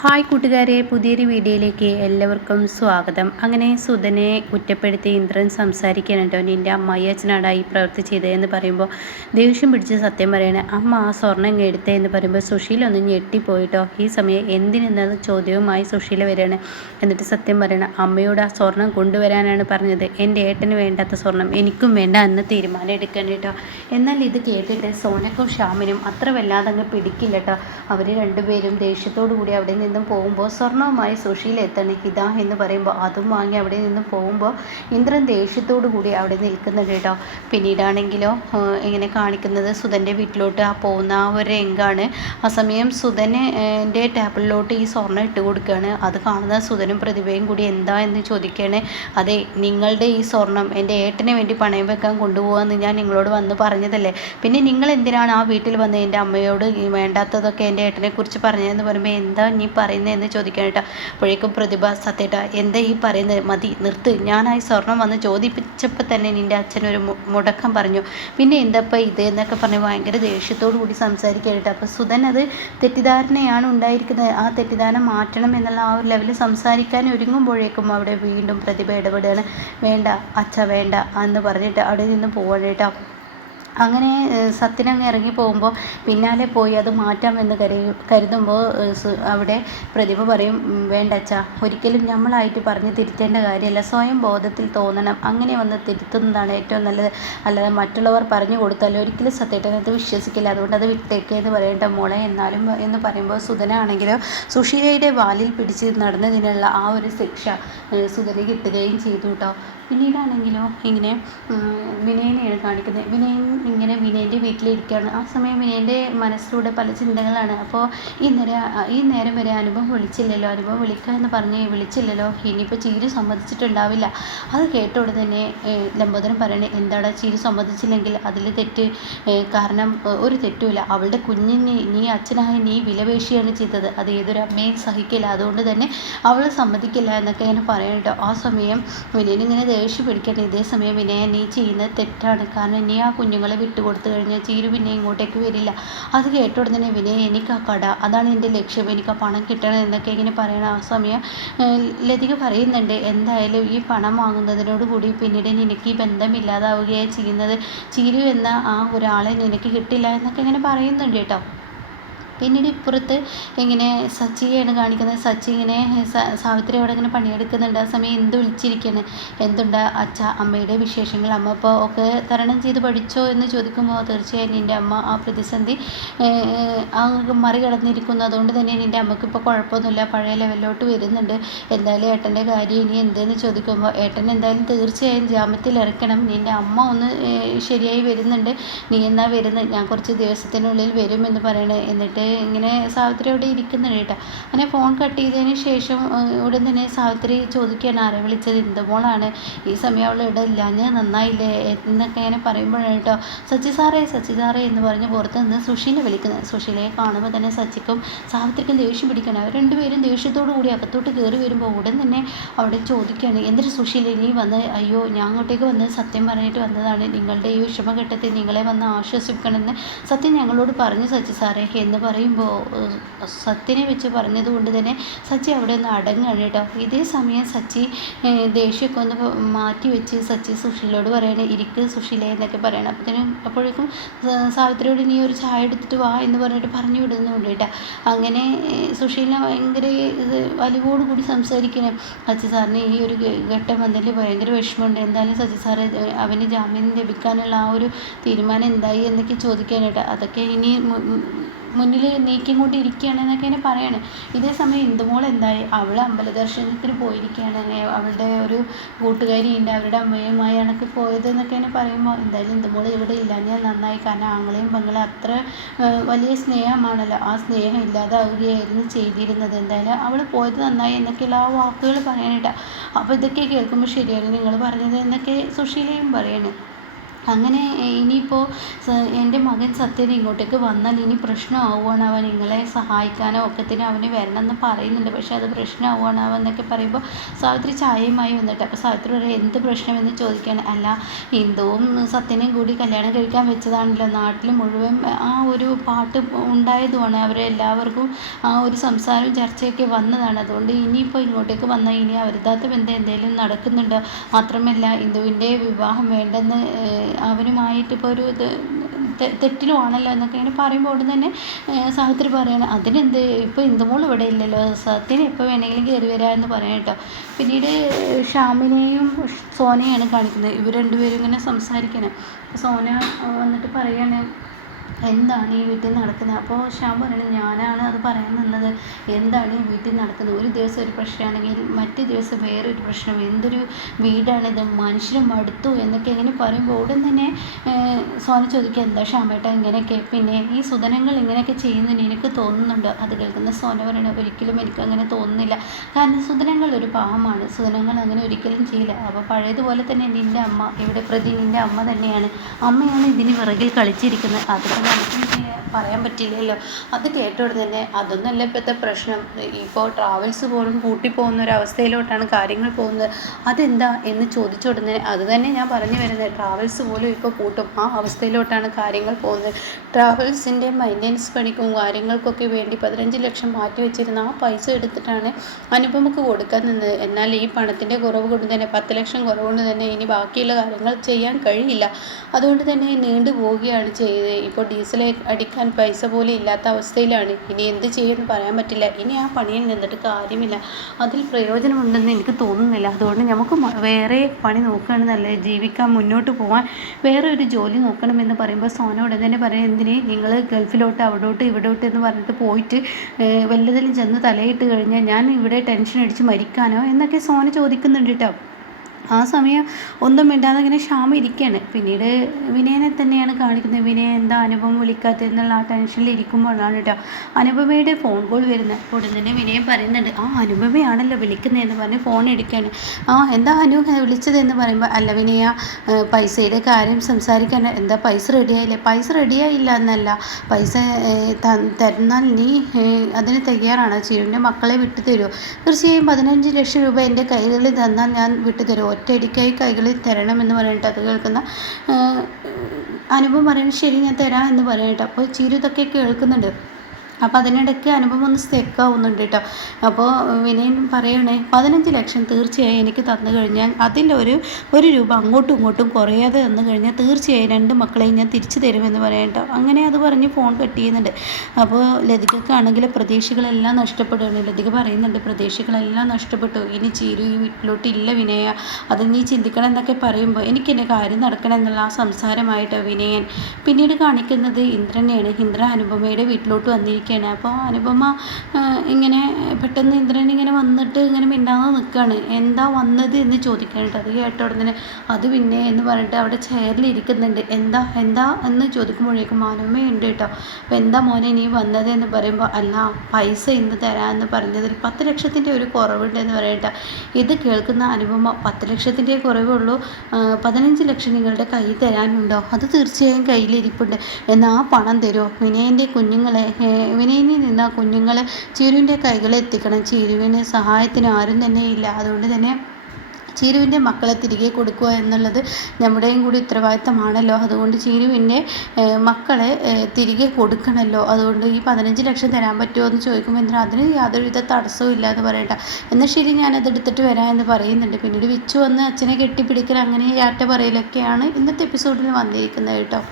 Hi കൂട്ടുകാരെ, പുതിയൊരു വീഡിയോയിലേക്ക് എല്ലാവർക്കും സ്വാഗതം. അങ്ങനെ സുധനെ കുറ്റപ്പെടുത്തി ഇന്ദ്രൻ സംസാരിക്കണം കേട്ടോ. നിൻ്റെ അമ്മായി അച്ഛനാടാ ഈ പ്രവൃത്തി ചെയ്തതെന്ന് പറയുമ്പോൾ ദേഷ്യം പിടിച്ച് സത്യം പറയണേ. അമ്മ ആ സ്വർണ്ണം എടുത്തേ എന്ന് പറയുമ്പോൾ സുശീല ഒന്ന് ഞെട്ടിപ്പോയിട്ടോ. ഈ സമയം എന്തിനെന്ന ചോദ്യവുമായി സുശീല വരികയാണ്. എന്നിട്ട് സത്യം പറയണം, അമ്മയോട് ആ സ്വർണം കൊണ്ടുവരാനാണ് പറഞ്ഞത്. എൻ്റെ ഏട്ടന് വേണ്ടാത്ത സ്വർണം എനിക്കും വേണ്ട എന്ന് തീരുമാനം എടുക്കണം കേട്ടോ. എന്നാൽ ഇത് കേട്ടിട്ട് സോനക്കും ഷ്യാമിനും അത്ര വല്ലാതെ അങ്ങ് പിടിക്കില്ല കേട്ടോ. അവർ രണ്ടുപേരും ദേഷ്യത്തോടു കൂടി അവിടെ നിന്നും പോകുമ്പോൾ സ്വർണവുമായി സുശീല എത്തണം ഇതാ എന്ന് പറയുമ്പോൾ അതും വാങ്ങി അവിടെ നിന്നും പോകുമ്പോൾ ഇന്ദ്രൻ ദേഷ്യത്തോടു കൂടി അവിടെ നിൽക്കുന്നുണ്ട് കേട്ടോ. പിന്നീടാണെങ്കിലോ ഇങ്ങനെ കാണിക്കുന്നത് സുധൻ്റെ വീട്ടിലോട്ട് പോകുന്ന ആ ഒരു രംഗാണ്. ആ സമയം സുധൻ്റെ ടേബിളിലോട്ട് ഈ സ്വർണ്ണം ഇട്ട് കൊടുക്കുകയാണ്. അത് കാണുന്ന സുധനും പ്രതിഭയും കൂടി എന്താ എന്ന് ചോദിക്കുകയാണ്. അതെ, നിങ്ങളുടെ ഈ സ്വർണം എൻ്റെ ഏട്ടന് വേണ്ടി പണയം വെക്കാൻ കൊണ്ടുപോകാമെന്ന് ഞാൻ നിങ്ങളോട് വന്ന് പറഞ്ഞതല്ലേ, പിന്നെ നിങ്ങൾ എന്തിനാണ് ആ വീട്ടിൽ വന്ന് എൻ്റെ അമ്മയോട് വേണ്ടാത്തതൊക്കെ എൻ്റെ ഏട്ടനെ കുറിച്ച് പറഞ്ഞതെന്ന് പറയുമ്പോൾ എന്താ നീ പറയുന്നതെന്ന് ചോദിക്കാൻ കേട്ടോ. അപ്പോഴേക്കും പ്രതിഭ സത്യേട്ടാ എന്താ ഈ പറയുന്നത്, മതി നിർത്ത്, ഞാനായി സ്വർണം വന്ന് ചോദിപ്പിച്ചപ്പോൾ തന്നെ നിൻ്റെ അച്ഛനൊരു മുടക്കം പറഞ്ഞു, പിന്നെ എന്തപ്പോൾ ഇത് എന്നൊക്കെ പറഞ്ഞ് ഭയങ്കര ദേഷ്യത്തോടു കൂടി സംസാരിക്കുക കേട്ടോ. അപ്പോൾ സുധൻ അത് തെറ്റിദ്ധാരണയാണ് ഉണ്ടായിരിക്കുന്നത്, ആ തെറ്റിദ്ധാരണ മാറ്റണം എന്നുള്ള ആ ഒരു ലെവലിൽ സംസാരിക്കാൻ ഒരുങ്ങുമ്പോഴേക്കും അവിടെ വീണ്ടും പ്രതിഭ ഇടപെടുകയാണ്. വേണ്ട അച്ഛ വേണ്ട എന്ന് പറഞ്ഞിട്ട് അവിടെ നിന്ന് പോവാണ് കേട്ടോ. അങ്ങനെ സത്യനങ്ങ് ഇറങ്ങി പോകുമ്പോൾ പിന്നാലെ പോയി അത് മാറ്റാമെന്ന് കരുതുമ്പോൾ അവിടെ പ്രതിഭ പറയും, വേണ്ട അച്ഛാ, ഒരിക്കലും നമ്മളായിട്ട് പറഞ്ഞ് തിരുത്തേണ്ട കാര്യമല്ല, സ്വയം ബോധത്തിൽ തോന്നണം, അങ്ങനെ വന്ന് തിരുത്തുന്നതാണ് ഏറ്റവും നല്ലത്, അല്ലാതെ മറ്റുള്ളവർ പറഞ്ഞു കൊടുത്താൽ ഒരിക്കലും സത്യേട്ടനത് വിശ്വസിക്കില്ല, അതുകൊണ്ട് അത് വിട്ടേക്കെന്ന് പറയേണ്ട മോളെ. എന്നാലും എന്ന് പറയുമ്പോൾ സുധനാണെങ്കിലോ സുശീലയുടെ വാലിൽ പിടിച്ച് നടന്നതിനുള്ള ആ ഒരു ശിക്ഷ സുധന് കിട്ടുകയും ചെയ്തു കേട്ടോ. പിന്നീടാണെങ്കിലോ ഇങ്ങനെ വിനയനെയാണ് കാണിക്കുന്നത്. ഇങ്ങനെ വിനയൻ്റെ വീട്ടിലിരിക്കുകയാണ്. ആ സമയം വിനയൻ്റെ മനസ്സിലൂടെ പല ചിന്തകളാണ്. അപ്പോൾ ഈ നേരം വരെ അനുഭവം വിളിച്ചില്ലല്ലോ, അനുഭവം വിളിക്കാമെന്ന് പറഞ്ഞ് വിളിച്ചില്ലല്ലോ, ഇനിയിപ്പോൾ ചീരു സമ്മതിച്ചിട്ടുണ്ടാവില്ല. അത് കേട്ട ഉടനെ തന്നെ ലംബോദരൻ പറയണേ, എന്താടാ ചീരു സമ്മതിച്ചില്ലെങ്കിൽ അതിൽ തെറ്റ്, കാരണം ഒരു തെറ്റുമില്ല, അവളുടെ കുഞ്ഞിന് നീ അച്ഛനായ നീ വിലപേശിയാണ് ചെയ്തത്, അത് ഏതൊരു അമ്മയും സഹിക്കില്ല, അതുകൊണ്ട് തന്നെ അവൾ സമ്മതിക്കില്ല എന്നൊക്കെ ഇങ്ങനെ പറയട്ടോ. ആ സമയം വിനയനിങ്ങനെ ദേഷ്യം പിടിക്കണം. ഇതേ സമയം വിനയ നീ ചെയ്യുന്നത് തെറ്റാണ്, കാരണം നീ ആ കുഞ്ഞുങ്ങളെ വിട്ടുകൊടുത്തു കഴിഞ്ഞാൽ ചീരു പിന്നെ ഇങ്ങോട്ടേക്ക് വരില്ല. അത് കേട്ട ഉടനെ വിനയ എനിക്ക് ആ കട, അതാണ് എൻ്റെ ലക്ഷ്യം, എനിക്ക് ആ പണം കിട്ടണം എന്നൊക്കെ ഇങ്ങനെ പറയണം. ആ സമയം ലതിക പറയുന്നുണ്ട്, എന്തായാലും ഈ പണം വാങ്ങുന്നതിനോടുകൂടി പിന്നീട് നിനക്ക് ഈ ബന്ധമില്ലാതാവുകയാണ് ചെയ്യുന്നത്, ചീരു എന്ന ആ ഒരാളെ നിനക്ക് കിട്ടില്ല എന്നൊക്കെ ഇങ്ങനെ പറയുന്നുണ്ട് കേട്ടോ. പിന്നീട് ഇപ്പുറത്ത് ഇങ്ങനെ സച്ചിയാണ് കാണിക്കുന്നത്. സച്ചി ഇങ്ങനെ സാവിത്രി അവിടെ ഇങ്ങനെ പണിയെടുക്കുന്നുണ്ട്. ആ സമയം എന്ത് വിളിച്ചിരിക്കുകയാണ്, എന്തുണ്ട് അച്ഛ അമ്മയുടെ വിശേഷങ്ങൾ, അമ്മ ഇപ്പോൾ ഒക്കെ തരണം ചെയ്ത് പഠിച്ചോ എന്ന് ചോദിക്കുമ്പോൾ തീർച്ചയായും നിൻ്റെ അമ്മ ആ പ്രതിസന്ധി മറികടന്നിരിക്കുന്നു, അതുകൊണ്ട് തന്നെ നിൻ്റെ അമ്മയ്ക്ക് ഇപ്പോൾ കുഴപ്പമൊന്നുമില്ല, പഴയ ലെവലിലോട്ട് വരുന്നുണ്ട്. എന്തായാലും ഏട്ടൻ്റെ കാര്യം ഇനി എന്തെന്ന് ചോദിക്കുമ്പോൾ ഏട്ടൻ എന്തായാലും തീർച്ചയായും ജാമ്യത്തിൽ ഇറക്കണം, നിൻ്റെ അമ്മ ഒന്ന് ശരിയായി വരുന്നുണ്ട്, നീ എന്നാ വരുന്നത്, ഞാൻ കുറച്ച് ദിവസത്തിനുള്ളിൽ വരുമെന്ന് പറയണേ. എന്നിട്ട് ഇങ്ങനെ സാവിത്രി അവിടെ ഇരിക്കുന്നുണ്ട് കേട്ടോ. അങ്ങനെ ഫോൺ കട്ട് ചെയ്തതിന് ശേഷം ഉടൻ തന്നെ സാവിത്രി ചോദിക്കുകയാണ്, ആരെ വിളിച്ചത്, എന്തുമോളാണ് ഈ സമയം അവൾ ഇവിടെ ഇല്ലാഞ്ഞ് നന്നായില്ലേ എന്നൊക്കെ ഇങ്ങനെ പറയുമ്പോഴാണ് കേട്ടോ സച്ചി സാറേ എന്ന് പറഞ്ഞ് പുറത്ത് നിന്ന് സുശീല വിളിക്കുന്നത്. സുശീലയെ കാണുമ്പോൾ തന്നെ സച്ചിക്കും സാവിത്രിക്കും ദേഷ്യം പിടിക്കണം. അവർ രണ്ടുപേരും ദേഷ്യത്തോടു കൂടി അകത്തോട്ട് കയറി വരുമ്പോൾ ഉടൻ തന്നെ അവിടെ ചോദിക്കുകയാണ്, എന്തൊരു സുശീല നീ വന്ന്, അയ്യോ ഞാൻ അങ്ങോട്ടേക്ക് വന്ന് സത്യം പറഞ്ഞിട്ട് വന്നതാണ്, നിങ്ങളുടെ ഈ വിഷമഘട്ടത്തിൽ നിങ്ങളെ വന്ന് ആശ്വസിപ്പിക്കണമെന്ന് സത്യം ഞങ്ങളോട് പറഞ്ഞു സച്ചി സാറേ എന്ന് പറയുമ്പോൾ സത്യനെ വെച്ച് പറഞ്ഞത് കൊണ്ട് തന്നെ സച്ചി അവിടെ ഒന്ന് അടങ്ങുകയാണ് കേട്ടോ. ഇതേ സമയം സച്ചി ദേഷ്യമൊക്കെ ഒന്ന് മാറ്റി വെച്ച് സച്ചി സുശീലയോട് പറയണേ, ഇരിക്ക് സുശീല എന്നൊക്കെ പറയണം. അപ്പോഴേക്കും സാവിത്രിയോട് നീ ഒരു ചായ എടുത്തിട്ട് വാ എന്ന് പറഞ്ഞിട്ട് പറഞ്ഞു വിടുന്നുണ്ട് കേട്ടോ. അങ്ങനെ സുശീല ഭയങ്കര വലിവോട് കൂടി സംസാരിക്കണം, സച്ചി സാറിന് ഈ ഒരു ഘട്ടം വന്നതിൽ ഭയങ്കര വിഷമമുണ്ട്, എന്തായാലും സച്ചി സാറ് അവന് ജാമ്യം ലഭിക്കാനുള്ള ആ ഒരു തീരുമാനം എന്തായി എന്നൊക്കെ ചോദിക്കാനായിട്ട്, അതൊക്കെ ഇനി മുന്നിൽ നീക്കിക്കൊണ്ടിരിക്കുകയാണ് എന്നൊക്കെ ഇങ്ങനെ പറയാണ്. ഇതേ സമയം ഇന്ദുമോൾ എന്തായി, അവൾ അമ്പല ദർശനത്തിന് പോയിരിക്കുകയാണ്, അവളുടെ ഒരു കൂട്ടുകാരിയുണ്ട്, അവരുടെ അമ്മയുമായി കണക്ക് പോയതെന്നൊക്കെ ഇങ്ങനെ പറയുമ്പോൾ എന്തായാലും ഇന്ദുമോൾ ഇവിടെ ഇല്ലാഞ്ഞാൽ നന്നായി, കാരണം ആങ്ങളെയും പെങ്ങളെ അത്ര വലിയ സ്നേഹമാണല്ലോ, ആ സ്നേഹം ഇല്ലാതാവുകയായിരുന്നു ചെയ്തിരുന്നത്, എന്തായാലും അവൾ പോയത് നന്നായി എന്നൊക്കെയുള്ള ആ വാക്കുകൾ പറയാനായിട്ടാണ്. അപ്പോൾ ഇതൊക്കെ കേൾക്കുമ്പോൾ ശരിയാണ് നിങ്ങൾ പറഞ്ഞത് എന്നൊക്കെ സുശീലയും പറയാണ്. അങ്ങനെ ഇനിയിപ്പോൾ എൻ്റെ മകൻ സത്യൻ ഇങ്ങോട്ടേക്ക് വന്നാൽ ഇനി പ്രശ്നമാവുകയാണ്, അവൻ നിങ്ങളെ സഹായിക്കാനോ ഒക്കത്തിന് അവന് വരണമെന്ന് പറയുന്നുണ്ട്, പക്ഷെ അത് പ്രശ്നമാവുകയാണ് എന്നൊക്കെ പറയുമ്പോൾ സാവിത്രി ചായയുമായി വന്നിട്ട് അപ്പോൾ സാവിത്രി പറയും എന്ത് പ്രശ്നമെന്ന് ചോദിക്കാൻ, അല്ല ഇന്ദുവും സത്യനെയും കൂടി കല്യാണം കഴിക്കാൻ വെച്ചതാണല്ലോ, നാട്ടിൽ മുഴുവൻ ആ ഒരു പാട്ട് ഉണ്ടായതുമാണ്, അവരെല്ലാവർക്കും ആ ഒരു സംസാരവും ചർച്ചയൊക്കെ വന്നതാണ്, അതുകൊണ്ട് ഇനിയിപ്പോൾ ഇങ്ങോട്ടേക്ക് വന്നാൽ ഇനി അവരുതാത്ത ബന്ധം എന്തെങ്കിലും നടക്കുന്നുണ്ടോ, മാത്രമല്ല ഇന്ദുവിൻ്റെ വിവാഹം വേണ്ടെന്ന് അവനുമായിട്ട് ഇപ്പോൾ ഒരു തെറ്റിലുമാണല്ലോ എന്നൊക്കെ ഇങ്ങനെ പറയുമ്പോൾ ഉടൻ തന്നെ സാവിത്രി പറയണം അതിനെന്ത്, ഇപ്പോൾ ഇന്ദുമോൾ ഇവിടെ ഇല്ലല്ലോ, സത്യന് എപ്പോൾ വേണമെങ്കിലും കയറി വരാം എന്ന് പറയാം കേട്ടോ. പിന്നീട് ഷാമിനെയും സോനയാണ് കാണിക്കുന്നത്, ഇവർ രണ്ടുപേരും ഇങ്ങനെ സംസാരിക്കണം. സോന വന്നിട്ട് പറയാണ് എന്താണ് ഈ വീട്ടിൽ നടക്കുന്നത്, അപ്പോൾ ശ്യാം പറയണത് ഞാനാണ് അത് പറയാൻ നിന്നത്, എന്താണ് ഈ വീട്ടിൽ നടക്കുന്നത്, ഒരു ദിവസം ഒരു പ്രശ്നമാണെങ്കിൽ മറ്റു ദിവസം വേറൊരു പ്രശ്നം, എന്തൊരു വീടാണിത്, മനുഷ്യരും മടുത്തു എന്നൊക്കെ ഇങ്ങനെ പറയുമ്പോൾ ഉടൻ തന്നെ സോന ചോദിക്കുക എന്താ ശ്യാമേട്ട ഇങ്ങനെയൊക്കെ, പിന്നെ ഈ സുധനങ്ങൾ ഇങ്ങനെയൊക്കെ ചെയ്യുന്നതിന് എനിക്ക് തോന്നുന്നുണ്ടോ, അത് കേൾക്കുന്ന സോന പറയണത് ഒരിക്കലും എനിക്ക് അങ്ങനെ തോന്നുന്നില്ല, കാരണം സുധനങ്ങൾ ഒരു പാവമാണ്, സുധനങ്ങൾ അങ്ങനെ ഒരിക്കലും ചെയ്യില്ല, അപ്പോൾ പഴയതുപോലെ തന്നെ നിൻ്റെ അമ്മ ഇവിടെ പ്രതി നിൻ്റെ അമ്മ തന്നെയാണ്, അമ്മയാണ് ഇതിന് പിറകിൽ കളിച്ചിരിക്കുന്നത്, അതൊക്കെ നമുക്ക് പറയാൻ പറ്റില്ലല്ലോ. അത് കേട്ടോടെ തന്നെ അതൊന്നുമല്ല ഇപ്പോഴത്തെ പ്രശ്നം, ഇപ്പോൾ ട്രാവൽസ് പോലും പൂട്ടിപ്പോകുന്ന ഒരു അവസ്ഥയിലോട്ടാണ് കാര്യങ്ങൾ പോകുന്നത്, അതെന്താ എന്ന് ചോദിച്ച ഉടനെ അത് തന്നെ ഞാൻ പറഞ്ഞു വരുന്നത്, ട്രാവൽസ് പോലും ഇപ്പോൾ പൂട്ടും, ആ അവസ്ഥയിലോട്ടാണ് കാര്യങ്ങൾ പോകുന്നത്, ട്രാവൽസിൻ്റെ മെയിൻ്റെനൻസ് പണിക്കും കാര്യങ്ങൾക്കൊക്കെ വേണ്ടി 15 ലക്ഷം മാറ്റി വെച്ചിരുന്ന ആ പൈസ എടുത്തിട്ടാണ് അനുപമക്ക് കൊടുക്കാൻ നിന്നത്, എന്നാൽ ഈ പണത്തിൻ്റെ കുറവ് കൊണ്ട് തന്നെ 10 ലക്ഷം കുറവുകൊണ്ട് തന്നെ ഇനി ബാക്കിയുള്ള കാര്യങ്ങൾ ചെയ്യാൻ കഴിയില്ല, അതുകൊണ്ട് തന്നെ നീണ്ടു പോവുകയാണ് ചെയ്തത്, ഇപ്പോൾ ഡീസൽ അടിക്കാൻ പൈസ പോലും ഇല്ലാത്ത അവസ്ഥയിലാണ്, ഇനി എന്ത് ചെയ്യുമെന്ന് പറയാൻ പറ്റില്ല, ഇനി ആ പണിയിൽ നിന്നിട്ട് കാര്യമില്ല, അതിൽ പ്രയോജനമുണ്ടെന്ന് എനിക്ക് തോന്നുന്നില്ല, അതുകൊണ്ട് നമുക്ക് വേറെ പണി നോക്കുകയാണ് നല്ലത്, ജീവിക്കാൻ മുന്നോട്ട് പോകാൻ വേറെ ഒരു ജോലി നോക്കണമെന്ന് പറയുമ്പോൾ സോന ഉടൻ തന്നെ പറയും എന്തിന് നിങ്ങൾ ഗൾഫിലോട്ട് അവിടോട്ട് ഇവിടോട്ട് എന്ന് പറഞ്ഞിട്ട് പോയിട്ട് വല്ലതിലും ചെന്ന് തലയിട്ട് കഴിഞ്ഞാൽ ഞാൻ ഇവിടെ ടെൻഷൻ അടിച്ച് മരിക്കാനോ എന്നൊക്കെ സോന ചോദിക്കുന്നുണ്ട് കേട്ടോ. ആ സമയം ഒന്നും മിണ്ടാതെ ഇങ്ങനെ ക്ഷാമം ഇരിക്കുകയാണ്. പിന്നീട് വിനയനെ തന്നെയാണ് കാണിക്കുന്നത്. വിനയൻ എന്താ അനുപമ വിളിക്കാത്തതെന്നുള്ള ആ ടെൻഷനിൽ ഇരിക്കുമ്പോഴാണ് കേട്ടോ അനുപമയുടെ ഫോൺ കോൾ വരുന്നത്. ഉടൻ തന്നെ വിനയൻ പറയുന്നുണ്ട് ആ അനുപമയാണല്ലോ വിളിക്കുന്നതെന്ന് പറഞ്ഞ് ഫോൺ എടുക്കുകയാണ്. ആ എന്താ അനു വിളിച്ചതെന്ന് പറയുമ്പോൾ അല്ല വിനയ പൈസയുടെ കാര്യം സംസാരിക്കാൻ, എന്താ പൈസ റെഡിയായില്ലേ? പൈസ റെഡിയായില്ല എന്നല്ല, പൈസ തന്നാൽ നീ അതിന് തയ്യാറാണ്? ചിരുവിൻ്റെ മക്കളെ വിട്ടു തരുമോ? തീർച്ചയായും 15 ലക്ഷം രൂപ എൻ്റെ കൈകളിൽ തന്നാൽ ഞാൻ വിട്ടു തരുമോ? ഒറ്റയടിക്കായി കൈകളിൽ തരണമെന്ന് പറഞ്ഞിട്ട് അത് കേൾക്കുന്ന അനുപമ പറയുന്നത് ശരി ഞാൻ തരാം എന്ന് പറയട്ടെ. അപ്പോൾ ചിരു ഇതൊക്കെ കേൾക്കുന്നുണ്ട്. അപ്പോൾ അതിനിടയ്ക്ക് അനുപമ ഒന്ന് സ്റ്റെക്കാവുന്നുണ്ട് കേട്ടോ. അപ്പോൾ വിനയൻ പറയണേ 15 ലക്ഷം തീർച്ചയായും എനിക്ക് തന്നു കഴിഞ്ഞാൽ അതിലൊരു രൂപ അങ്ങോട്ടും ഇങ്ങോട്ടും കുറയാതെ തന്നു കഴിഞ്ഞാൽ തീർച്ചയായും 2 മക്കളെയും ഞാൻ തിരിച്ചു തരുമെന്ന് പറയട്ടോ. അങ്ങനെ അത് പറഞ്ഞ് ഫോൺ കട്ട് ചെയ്യുന്നുണ്ട്. അപ്പോൾ ലതികക്കാണെങ്കിൽ പ്രതീക്ഷകളെല്ലാം നഷ്ടപ്പെടുകയാണ്. ലതിക പറയുന്നുണ്ട് പ്രതീക്ഷകളെല്ലാം നഷ്ടപ്പെട്ടു, ഇനി ചീരു ഈ വീട്ടിലോട്ടില്ല വിനയ, അത് നീ ചിന്തിക്കണം എന്നൊക്കെ പറയുമ്പോൾ എനിക്കെൻ്റെ കാര്യം നടക്കണം എന്നുള്ള ആ സംസാരമായിട്ട് വിനയൻ. പിന്നീട് കാണിക്കുന്നത് ഇന്ദ്രനെയാണ്. ഇന്ദ്ര അനുപമയുടെ വീട്ടിലോട്ട് വന്നിരിക്കും. അപ്പോൾ അനുപമ ഇങ്ങനെ പെട്ടെന്ന് ഇന്ദ്രൻ ഇങ്ങനെ വന്നിട്ട് ഇങ്ങനെ മിണ്ടാതെ നിൽക്കുകയാണ്. എന്താ വന്നത് എന്ന് ചോദിക്കാനായിട്ട്. അത് കേട്ട ഉടനെ അത് പിന്നെ എന്ന് പറഞ്ഞിട്ട് അവിടെ ചെയറിൽ ഇരിക്കുന്നുണ്ട്. എന്താ എന്ന് ചോദിക്കുമ്പോഴേക്കും അനുപമയുണ്ട് കേട്ടോ. അപ്പോൾ എന്താ മോനെ നീ വന്നത് എന്ന് പറയുമ്പോൾ അല്ല പൈസ ഇന്ന് തരാമെന്ന് പറഞ്ഞതിൽ 10 ലക്ഷത്തിൻ്റെ ഒരു കുറവുണ്ടെന്ന് പറയട്ടെ. ഇത് കേൾക്കുന്ന അനുപമ 10 ലക്ഷത്തിൻ്റെ കുറവുള്ളൂ, 15 ലക്ഷം നിങ്ങളുടെ കയ്യിൽ തരാനുണ്ടോ? അത് തീർച്ചയായും കയ്യിലിരിപ്പുണ്ട്, എന്നാൽ ആ പണം തരുമോ? വിനയൻ്റെ കുഞ്ഞുങ്ങളെ വിനയനിൽ നിന്ന് ആ കുഞ്ഞുങ്ങളെ ചീരുവിൻ്റെ കൈകളിൽ എത്തിക്കണം. ചീരുവിന് സഹായത്തിന് ആരും തന്നെ ഇല്ല, അതുകൊണ്ട് തന്നെ ചീരുവിൻ്റെ മക്കളെ തിരികെ കൊടുക്കുക എന്നുള്ളത് നമ്മുടെയും കൂടി ഉത്തരവാദിത്തമാണല്ലോ. അതുകൊണ്ട് ചീരുവിൻ്റെ മക്കളെ തിരികെ കൊടുക്കണമല്ലോ. അതുകൊണ്ട് ഈ 15 ലക്ഷം തരാൻ പറ്റുമോ എന്ന് ചോദിക്കുമ്പോൾ എന്തിനാ അതിന് യാതൊരുവിധ തടസ്സവും ഇല്ല എന്ന് പറയട്ടെ. എന്നാൽ ശരി ഞാനത് എടുത്തിട്ട് വരാം എന്ന് പറയുന്നുണ്ട്. പിന്നീട് വിച്ചു വന്ന് അച്ഛനെ കെട്ടിപ്പിടിക്കൽ അങ്ങനെ യാറ്റ പറയലൊക്കെയാണ് ഇന്നത്തെ എപ്പിസോഡിൽ വന്നിരിക്കുന്നത് കേട്ടോ.